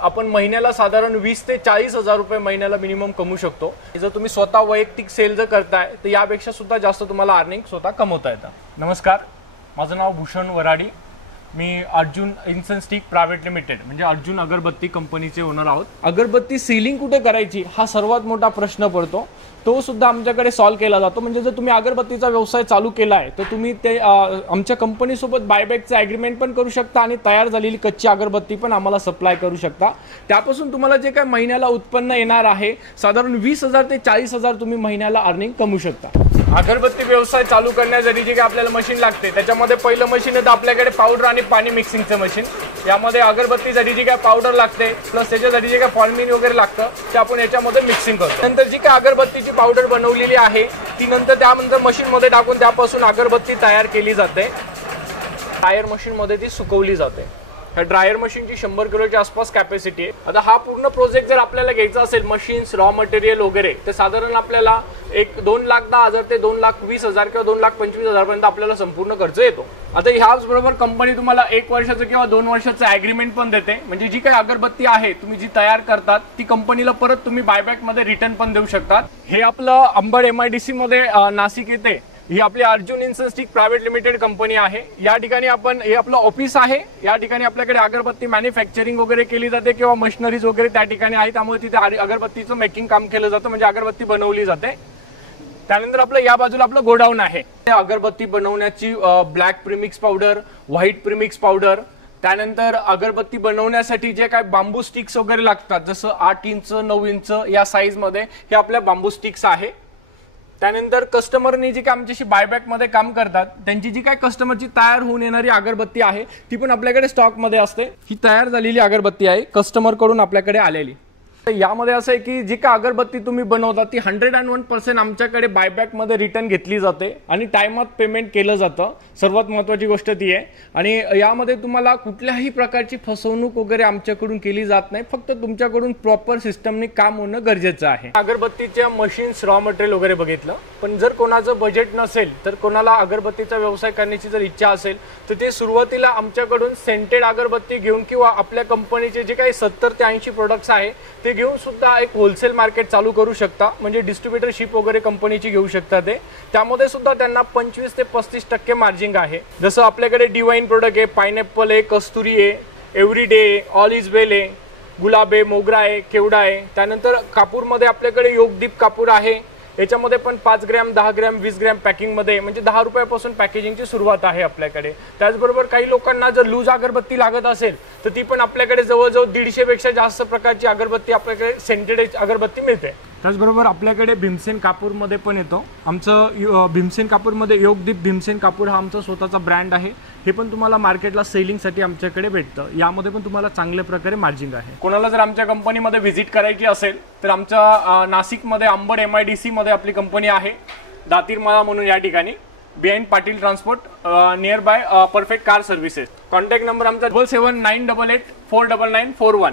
आपण महिन्याला साधारण 20 ते 40 हजार रुपये महिन्याला मिनिमम कमवू शकतो। जर तुम्ही स्वतः वैयक्तिक सेल जर करताय तर यापेक्षा सुद्धा जास्त तुम्हाला अर्निंग स्वतः कमवता येतं। नमस्कार, माझं नाव भूषण वराडी, मी Arjun incense stick private limited म्हणजे अर्जुन अगरबत्ती कंपनीचे ओनर आहोत। अगरबत्ती सेलिंग कुठे करायची हा सर्वात मोठा प्रश्न पडतो, तो सुद्धा आमच्याकडे सॉल्व केला जातो। म्हणजे जर तुम्ही अगरबत्तीचा व्यवसाय चालू केला आहे तर तुम्ही ते आमच्या कंपनीसोबत बायबॅकचं ॲग्रीमेंट पण करू शकता आणि तयार झालेली कच्ची अगरबत्ती पण आम्हाला सप्लाय करू शकता। त्यापासून तुम्हाला जे काय महिन्याला उत्पन्न येणार आहे साधारण 20,000 ते 40,000 तुम्ही महिन्याला अर्निंग कमवू शकता। अगरबत्ती व्यवसाय चालू करण्यासाठी जे काय आपल्याला मशीन लागते त्याच्यामध्ये पहिलं मशीन आहे आपल्याकडे पावडर आणि पाणी मिक्सिंगचं मशीन। यामध्ये अगरबत्तीसाठी जी काय पावडर लागते प्लस त्याच्यासाठी जे काय फॉर्मिन वगैरे लागतं ते आपण याच्यामध्ये मिक्सिंग करतो। नंतर जी काय अगरबत्तीची पावडर बनवलेली आहे ती नंतर त्यानंतर मशीनमध्ये टाकून त्यापासून अगरबत्ती तयार केली जाते। ड्रायर मशीनमध्ये ती सुकवली जाते। ह्या ड्रायर मशीनची 100 किलोच्या आसपास कॅपॅसिटी आहे। आता हा पूर्ण प्रोजेक्ट जर आपल्याला घ्यायचा असेल मशीन्स रॉ मटेरियल वगैरे तर साधारण आपल्याला 2,10,000 ते 2,20,000 किंवा 2,25,000 पर्यंत आपल्याला संपूर्ण खर्च येतो। आता ह्याच बरोबर कंपनी तुम्हाला 1 वर्षाचं किंवा 2 वर्षाचं ॲग्रीमेंट पण देते। म्हणजे जी काही अगरबत्ती आहे तुम्ही जी तयार करतात ती कंपनीला परत तुम्ही बायबॅक मध्ये रिटर्न पण देऊ शकतात। हे आपलं अंबड MIDC मध्ये नाशिक येथे ही आपली Arjun incense stick private limited company आहे। या ठिकाणी आपण हे आपलं ऑफिस आहे। या ठिकाणी आपल्याकडे अगरबत्ती मॅन्युफॅक्चरिंग वगैरे केली जाते किंवा मशिनरीज वगैरे त्या ठिकाणी आहे, त्यामुळे तिथे अगरबत्तीचं मेकिंग काम केलं जातं म्हणजे अगरबत्ती बनवली जाते। त्यानंतर आपलं या बाजूला आपलं गोडाऊन आहे। अगरबत्ती बनवण्याची black premix powder, white premix powder, त्यानंतर अगरबत्ती बनवण्यासाठी जे काय बांबू स्टिक्स वगैरे लागतात जसं 8 इंच 9 इंच या साईज मध्ये हे आपल्या बांबू स्टिक्स आहे। त्यानंतर कस्टमरनी जी काय आमच्याशी बायबॅक मध्ये काम करतात त्यांची जी काय कस्टमरची तयार होऊन येणारी अगरबत्ती आहे ती पण आपल्याकडे स्टॉक मध्ये असते। ही तयार झालेली अगरबत्ती आहे कस्टमर कडून आपल्याकडे आलेली। यामध्ये असं आहे की जी काय अगरबत्ती तुम्ही बनवता ती 101% आमच्याकडे बायबॅक मध्ये रिटर्न घेतली जाते आणि टाइमात पेमेंट केलं जातं। सर्वात महत्त्वाची गोष्ट ती आहे आणि यामध्ये तुम्हाला कुठल्याही प्रकारची फसवणूक वगैरे आमच्याकडून केली जात नाही, फक्त तुमच्याकडून प्रॉपर सिस्टमने काम होणं गरजेचं आहे। अगरबत्तीच्या मशीन्स रॉ मटेरियल वगैरे बघितलं, पण जर कोणाचं बजेट नसेल तर कोणाला अगरबत्तीचा व्यवसाय करण्याची जर इच्छा असेल तर ते सुरुवातीला आमच्याकडून सेंटेड अगरबत्ती घेऊन किंवा आपल्या कंपनीचे जे काही 70 ते 80 प्रोडक्ट्स आहे ते घेऊन सुद्धा एक होलसेल मार्केट चालू करू शकता। म्हणजे डिस्ट्रीब्युटरशिप वगैरे कंपनीची घेऊ शकता ते, त्यामध्ये सुद्धा त्यांना 25 ते 35% मार्जिन आहे। जसं आपल्याकडे डिवाइन प्रोडक्ट आहे, पायनॅपल आहे, कस्तुरी आहे, एव्हरीडे आहे, ऑल इज वेल आहे, गुलाब आहे, मोगरा आहे, केवडा आहे। त्यानंतर कापूरमध्ये आपल्याकडे योगदीप कापूर आहे, याच्यामध्ये पण 5 ग्रॅम 10 ग्रॅम 20 ग्रॅम पॅकिंग मध्ये म्हणजे 10 रुपयापासून पॅकेजिंगची सुरुवात आहे आपल्याकडे। त्याचबरोबर काही लोकांना जर लूज अगरबत्ती लागत असेल तर ती पण आपल्याकडे जवळजवळ 150 पेक्षा जास्त प्रकारची अगरबत्ती आपल्याकडे सेंटेड अगरबत्ती मिळते। त्याचबरोबर आपल्याकडे भीमसेन कापूरमध्ये पण येतो। आमचं भीमसेन कापूरमध्ये योगदीप भीमसेन कापूर हा आमचा स्वतःचा ब्रँड आहे। हे पण तुम्हाला मार्केटला सेलिंगसाठी आमच्याकडे भेटतं। यामध्ये पण तुम्हाला चांगल्या प्रकारे मार्जिन आहे। कोणाला जर आमच्या कंपनीमध्ये व्हिजिट करायची असेल तर आमच्या नाशिकमध्ये अंबड MIDC मध्ये आपली कंपनी आहे, दातीरमाळा म्हणून या ठिकाणी, behind Patil transport near by perfect car services. Contact number आमचा 7798849941।